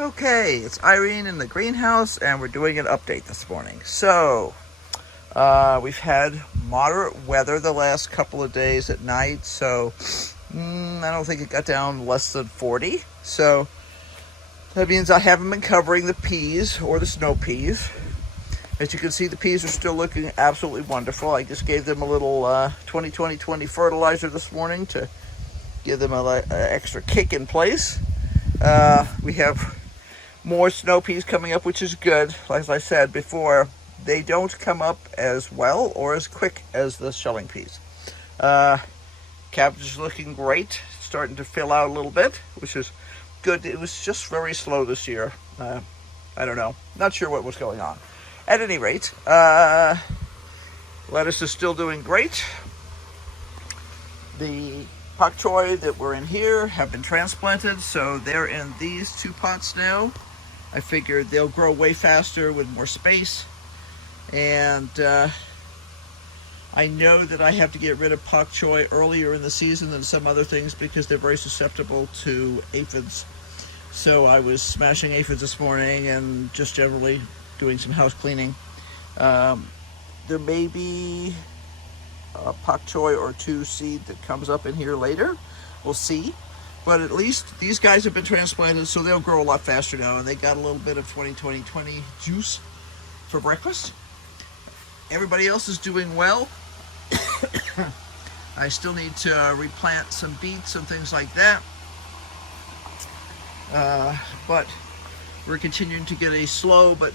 Okay, it's Irene in the greenhouse, and we're doing an update this morning. So, we've had moderate weather the last couple of days at night, so I don't think it got down less than 40. So, that means I haven't been covering the peas or the snow peas. As you can see, the peas are still looking absolutely wonderful. I just gave them a little 20-20-20 fertilizer this morning to give them an extra kick in place. We have more snow peas coming up, which is good. As I said before, they don't come up as well or as quick as the shelling peas. Cabbage is looking great, starting to fill out a little bit, which is good. It was just very slow this year. I don't know, not sure what was going on. At any rate, lettuce is still doing great. The pak choi that were in here have been transplanted, so they're in these two pots now. I figured they'll grow way faster with more space, and I know that I have to get rid of pak choi earlier in the season than some other things because they're very susceptible to aphids. So I was smashing aphids this morning and just generally doing some house cleaning. There may be a pak choi or two seed that comes up in here later. We'll see. But at least these guys have been transplanted, so they'll grow a lot faster now, and they got a little bit of 20-20-20 juice for breakfast. Everybody else is doing well. I still need to replant some beets and things like that. But we're continuing to get a slow but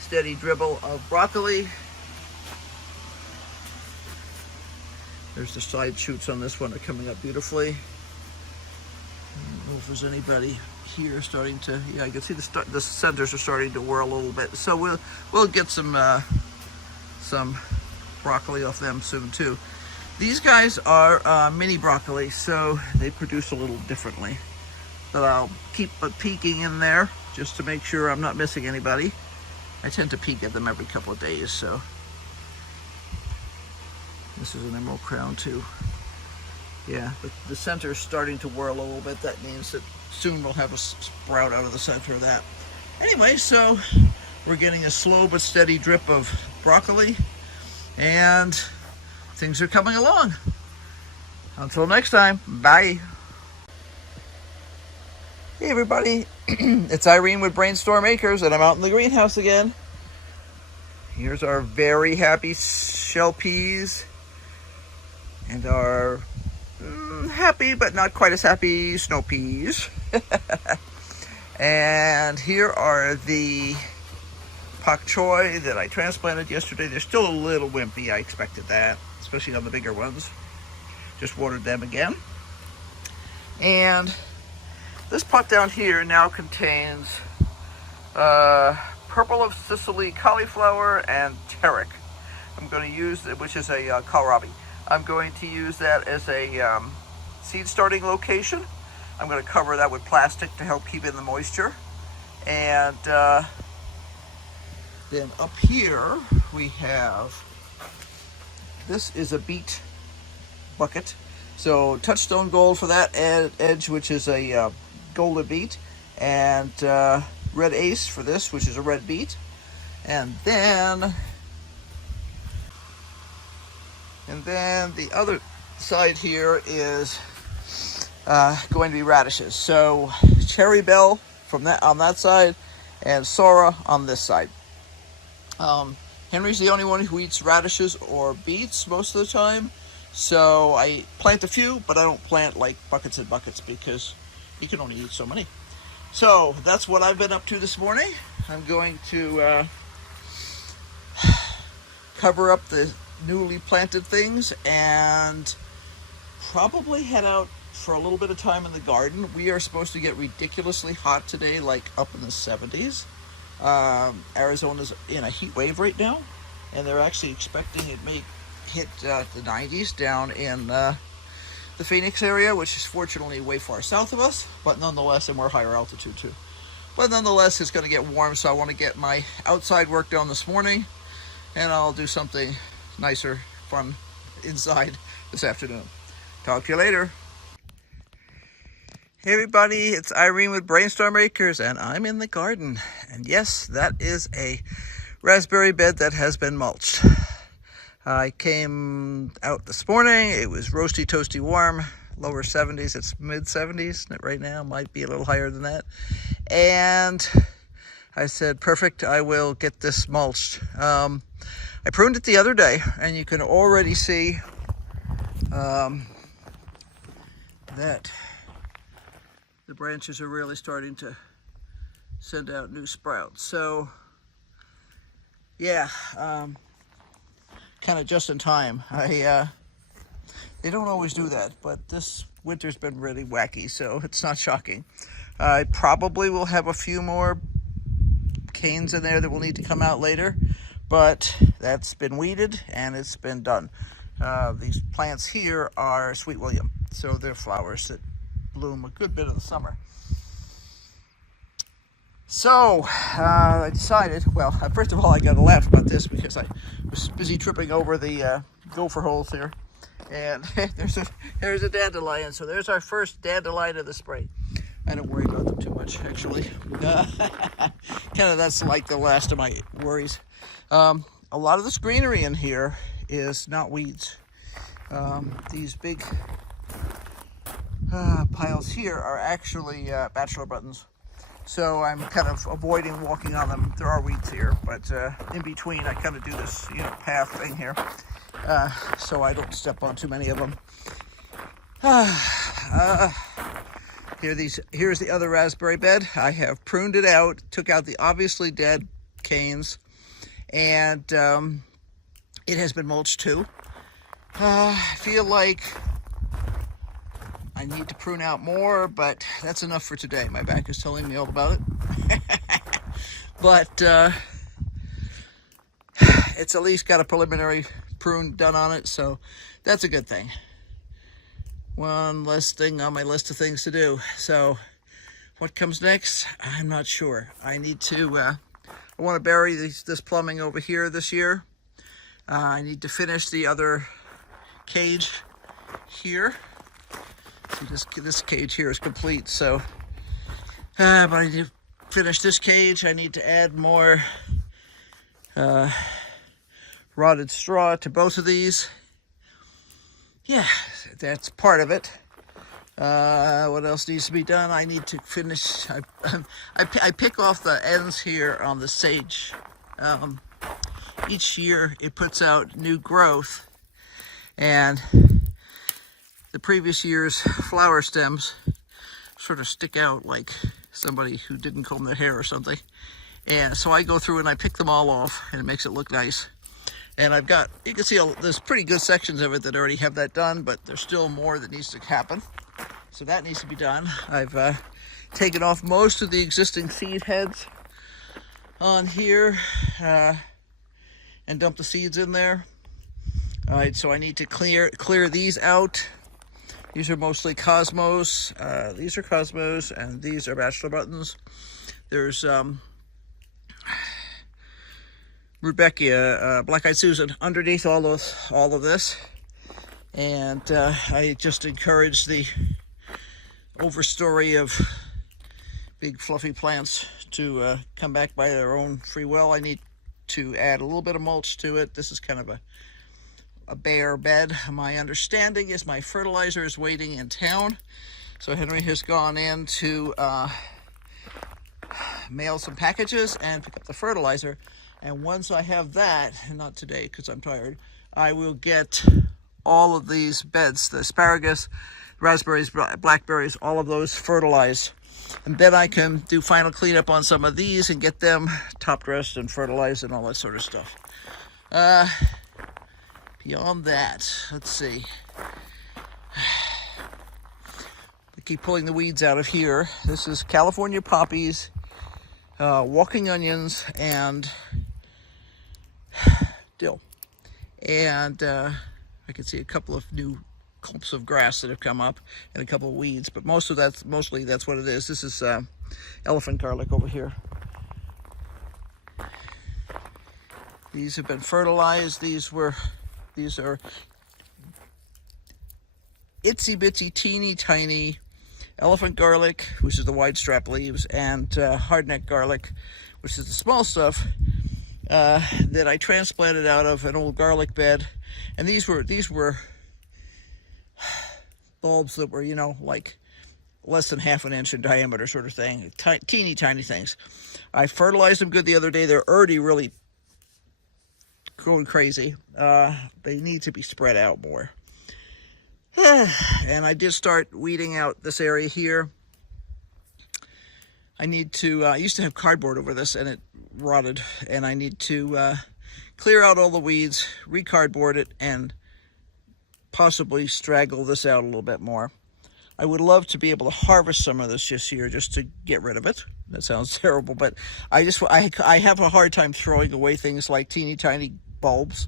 steady dribble of broccoli. There's the side shoots on this one are coming up beautifully. I don't know if there's anybody here starting to, yeah, I can see the centers are starting to whirl a little bit. So we'll get some broccoli off them soon too. These guys are mini broccoli, so they produce a little differently. But I'll keep peeking in there just to make sure I'm not missing anybody. I tend to peek at them every couple of days, so. This is an emerald crown too. Yeah, the center is starting to whirl a little bit. That means that soon we'll have a sprout out of the center of that. Anyway, so we're getting a slow but steady drip of broccoli, and things are coming along. Until next time, bye. Hey everybody, it's Irene with BrainStormAcres, and I'm out in the greenhouse again. Here's our very happy shell peas and our happy but not quite as happy snow peas. And here are the pak choi that I transplanted yesterday. They're still a little wimpy. I expected that, especially on the bigger ones. Just watered them again. And this pot down here now contains purple of Sicily cauliflower and Tarek. I'm going to use, which is a kohlrabi. I'm going to use that as a seed starting location. I'm going to cover that with plastic to help keep in the moisture. And then up here we have, this is a beet bucket. So touchstone gold for that edge, which is a golden beet, and red ace for this, which is a red beet. And then the other side here is going to be radishes. So cherry bell from that on that side, and Sora on this side. Henry's the only one who eats radishes or beets most of the time, so I plant a few, but I don't plant like buckets and buckets because you can only eat so many. So that's what I've been up to this morning. I'm going to cover up the newly planted things and probably head out for a little bit of time in the garden. We are supposed to get ridiculously hot today, like up in the 70s. Arizona's in a heat wave right now, and they're actually expecting it may hit the 90s down in the Phoenix area, which is fortunately way far south of us, but nonetheless, and we're higher altitude too. But nonetheless, it's going to get warm, so I want to get my outside work done this morning, and I'll do something nicer, fun inside this afternoon. Talk to you later. Hey everybody, it's Irene with BrainStormAcres, and I'm in the garden. And yes, that is a raspberry bed that has been mulched. I came out this morning. It was roasty, toasty warm, lower 70s. It's mid 70s right now, might be a little higher than that. And I said, perfect, I will get this mulched. I pruned it the other day, and you can already see that the branches are really starting to send out new sprouts. So yeah, kind of just in time. They don't always do that, but this winter's been really wacky, so it's not shocking. I probably will have a few more canes in there that will need to come out later, but that's been weeded and it's been done. These plants here are Sweet William, so they're flowers that bloom a good bit of the summer. So I decided, well, first of all, I got to laugh about this because I was busy tripping over the gopher holes here, and there's a dandelion. So there's our first dandelion of the spring. I don't worry about them too much, actually. Kind of that's like the last of my worries. A lot of this greenery in here is not weeds. These big piles here are actually bachelor buttons. So I'm kind of avoiding walking on them. There are weeds here, but in between I kind of do this, path thing here, so I don't step on too many of them. Here's the other raspberry bed. I have pruned it out, took out the obviously dead canes, and it has been mulched too. I feel like I need to prune out more, but that's enough for today. My back is telling me all about it. But it's at least got a preliminary prune done on it, so that's a good thing. One less thing on my list of things to do. So what comes next? I'm not sure. I need to, I want to bury this plumbing over here this year. I need to finish the other cage here. See, this cage here is complete, so but I need to finish this cage. I need to add more rotted straw to both of these. Yeah, that's part of it. What else needs to be done? I need to finish. I pick off the ends here on the sage. Each year it puts out new growth, and the previous year's flower stems sort of stick out like somebody who didn't comb their hair or something. And so I go through and I pick them all off, and it makes it look nice. And I've got, you can see there's pretty good sections of it that already have that done, but there's still more that needs to happen. So that needs to be done. I've taken off most of the existing seed heads on here and dumped the seeds in there. All right, so I need to clear these out. These are mostly cosmos. These are cosmos, and these are bachelor buttons. There's Rudbeckia, Black-Eyed Susan underneath all of this, and I just encourage the overstory of big fluffy plants to come back by their own free will. I need to add a little bit of mulch to it. This is kind of a bare bed. My understanding is my fertilizer is waiting in town, so Henry has gone in to mail some packages and pick up the fertilizer. And once I have that, not today because I'm tired, I will get all of these beds, the asparagus, raspberries, blackberries, all of those fertilized, and then I can do final cleanup on some of these and get them top dressed and fertilized and all that sort of stuff. Beyond that, let's see. I keep pulling the weeds out of here. This is California poppies, walking onions, and dill. And I can see a couple of new clumps of grass that have come up and a couple of weeds, but mostly that's what it is. This is elephant garlic over here. These have been fertilized. These are itsy bitsy teeny tiny elephant garlic, which is the wide strap leaves, and hardneck garlic, which is the small stuff, that I transplanted out of an old garlic bed. And these were bulbs that were, you know, like less than half an inch in diameter sort of thing, teeny tiny things. I fertilized them good the other day. They're already really growing crazy. They need to be spread out more. And I did start weeding out this area here. I need to, I used to have cardboard over this and it rotted, and I need to clear out all the weeds, re-cardboard it, and possibly straggle this out a little bit more. I would love to be able to harvest some of this this year just to get rid of it. That sounds terrible, but I have a hard time throwing away things like teeny tiny bulbs.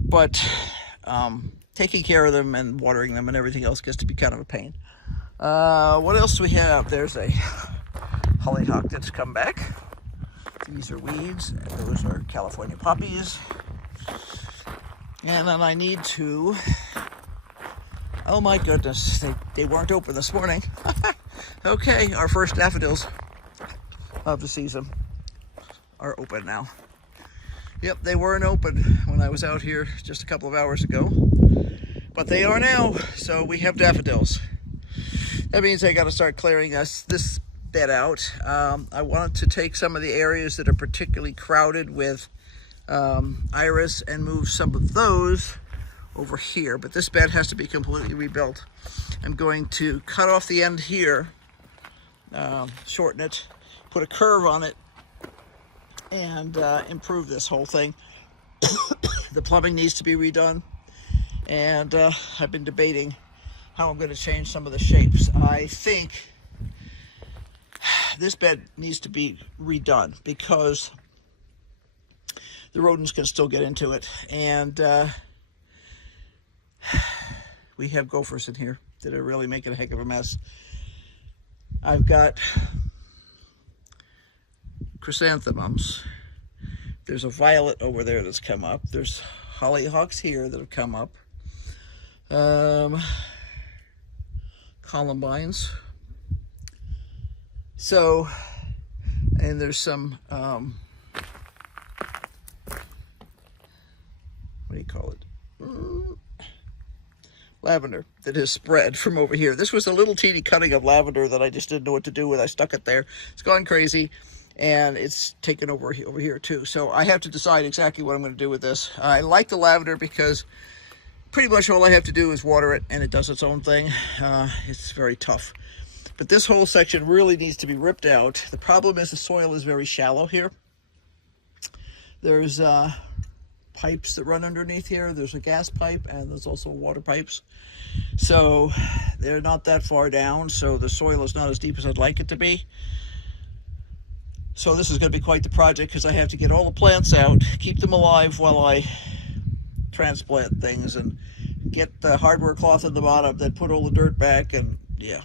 But taking care of them and watering them and everything else gets to be kind of a pain. What else do we have? There's a hollyhock that's come back. These are weeds, and those are California poppies. And then I need to, oh my goodness, they weren't open this morning. Okay, our first daffodils of the season are open now. Yep, they weren't open when I was out here just a couple of hours ago, but they are now, so we have daffodils. That means I got to start clearing this bed out. I wanted to take some of the areas that are particularly crowded with iris and move some of those over here, but this bed has to be completely rebuilt. I'm going to cut off the end here, shorten it, put a curve on it, and improve this whole thing. The plumbing needs to be redone, and I've been debating how I'm going to change some of the shapes. I think this bed needs to be redone because the rodents can still get into it, and we have gophers in here that are really making a heck of a mess. I've got chrysanthemums. There's a violet over there that's come up. There's hollyhocks here that have come up. Columbines. So, and there's some, what do you call it? Lavender that has spread from over here. This was a little teeny cutting of lavender that I just didn't know what to do with. I stuck it there. It's gone crazy, and it's taken over here too. So I have to decide exactly what I'm going to do with this. I like the lavender because pretty much all I have to do is water it, and it does its own thing. It's very tough. But this whole section really needs to be ripped out. The problem is the soil is very shallow here. There's pipes that run underneath here. There's a gas pipe, and there's also water pipes. So they're not that far down, so the soil is not as deep as I'd like it to be. So this is going to be quite the project because I have to get all the plants out, keep them alive while I transplant things, and get the hardware cloth at the bottom, then put all the dirt back, and yeah.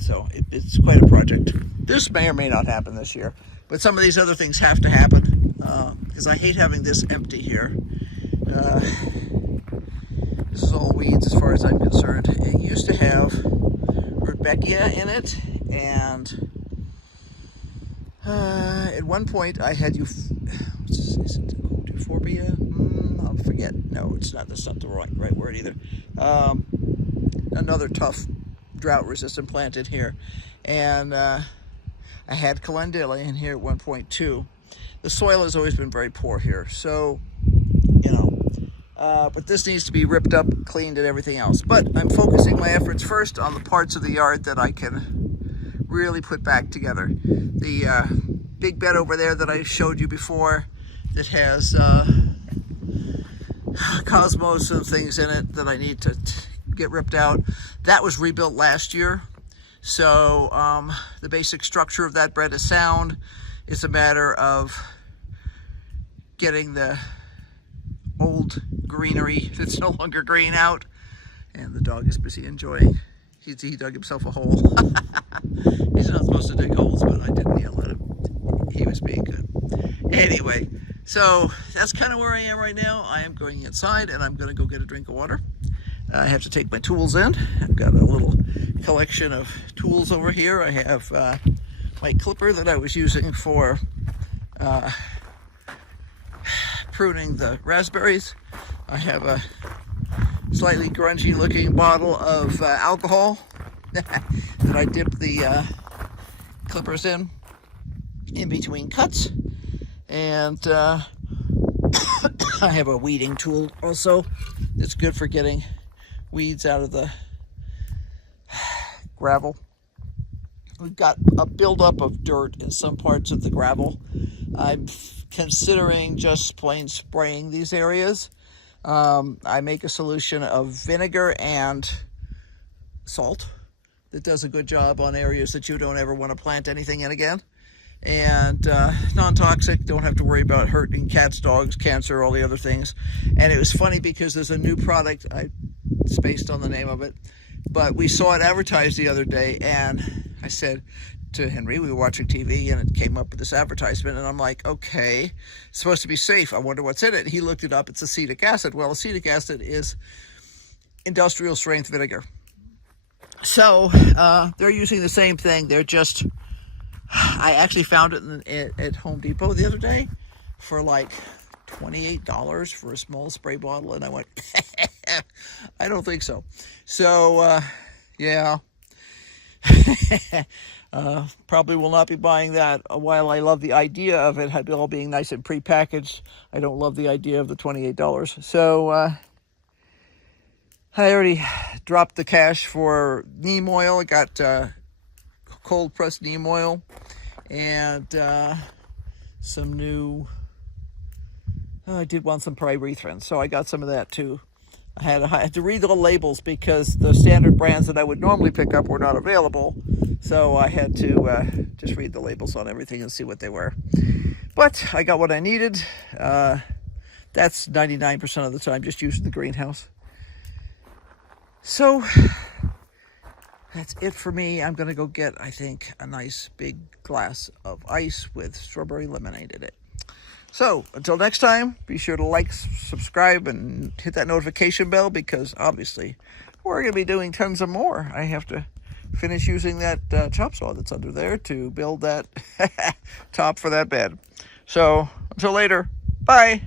So it's quite a project. This may or may not happen this year, but some of these other things have to happen because I hate having this empty here. This is all weeds as far as I'm concerned. It used to have rudbeckia in it, and at one point I had is it euphorbia? I'll forget. No, it's not. That's not the right word either. Another tough drought-resistant plant in here, and I had calendula in here at one point too. The soil has always been very poor here, so you know. But this needs to be ripped up, cleaned, and everything else. But I'm focusing my efforts first on the parts of the yard that I can really put back together. The big bed over there that I showed you before that has cosmos and things in it that I need to get ripped out. That was rebuilt last year. So the basic structure of that bed is sound. It's a matter of getting the old greenery that's no longer green out, and the dog is busy enjoying. He dug himself a hole. He's not supposed to dig holes, but I didn't yell at him. He was being good. Anyway, so that's kind of where I am right now. I am going inside, and I'm going to go get a drink of water. I have to take my tools in. I've got a little collection of tools over here. I have my clipper that I was using for pruning the raspberries. I have a slightly grungy looking bottle of alcohol that I dip the clippers in between cuts. And I have a weeding tool also. It's good for getting weeds out of the gravel. We've got a buildup of dirt in some parts of the gravel. I'm considering just plain spraying these areas. I make a solution of vinegar and salt that does a good job on areas that you don't ever want to plant anything in again. And non-toxic, don't have to worry about hurting cats, dogs, cancer, all the other things. And it was funny because there's a new product, I spaced on the name of it, but we saw it advertised the other day, and I said to Henry, we were watching TV and it came up with this advertisement, and I'm like, okay, it's supposed to be safe, I wonder what's in it. He looked it up, it's acetic acid. Well, acetic acid is industrial strength vinegar. So they're using the same thing. They're just, I actually found it at Home Depot the other day for like $28 for a small spray bottle, and I went, I don't think so. So yeah, probably will not be buying that. While I love the idea of it all being nice and pre-packaged, I don't love the idea of the $28. So I already dropped the cash for neem oil. I got cold pressed neem oil and some new, I did want some pyrethrin, so I got some of that too. I had to read the labels because the standard brands that I would normally pick up were not available, so I had to just read the labels on everything and see what they were. But I got what I needed. That's 99% of the time just using the greenhouse. So that's it for me. I'm going to go get, I think, a nice big glass of ice with strawberry lemonade in it. So until next time, be sure to like, subscribe, and hit that notification bell, because obviously we're going to be doing tons of more. I have to finish using that chop saw that's under there to build that top for that bed. So until later, bye.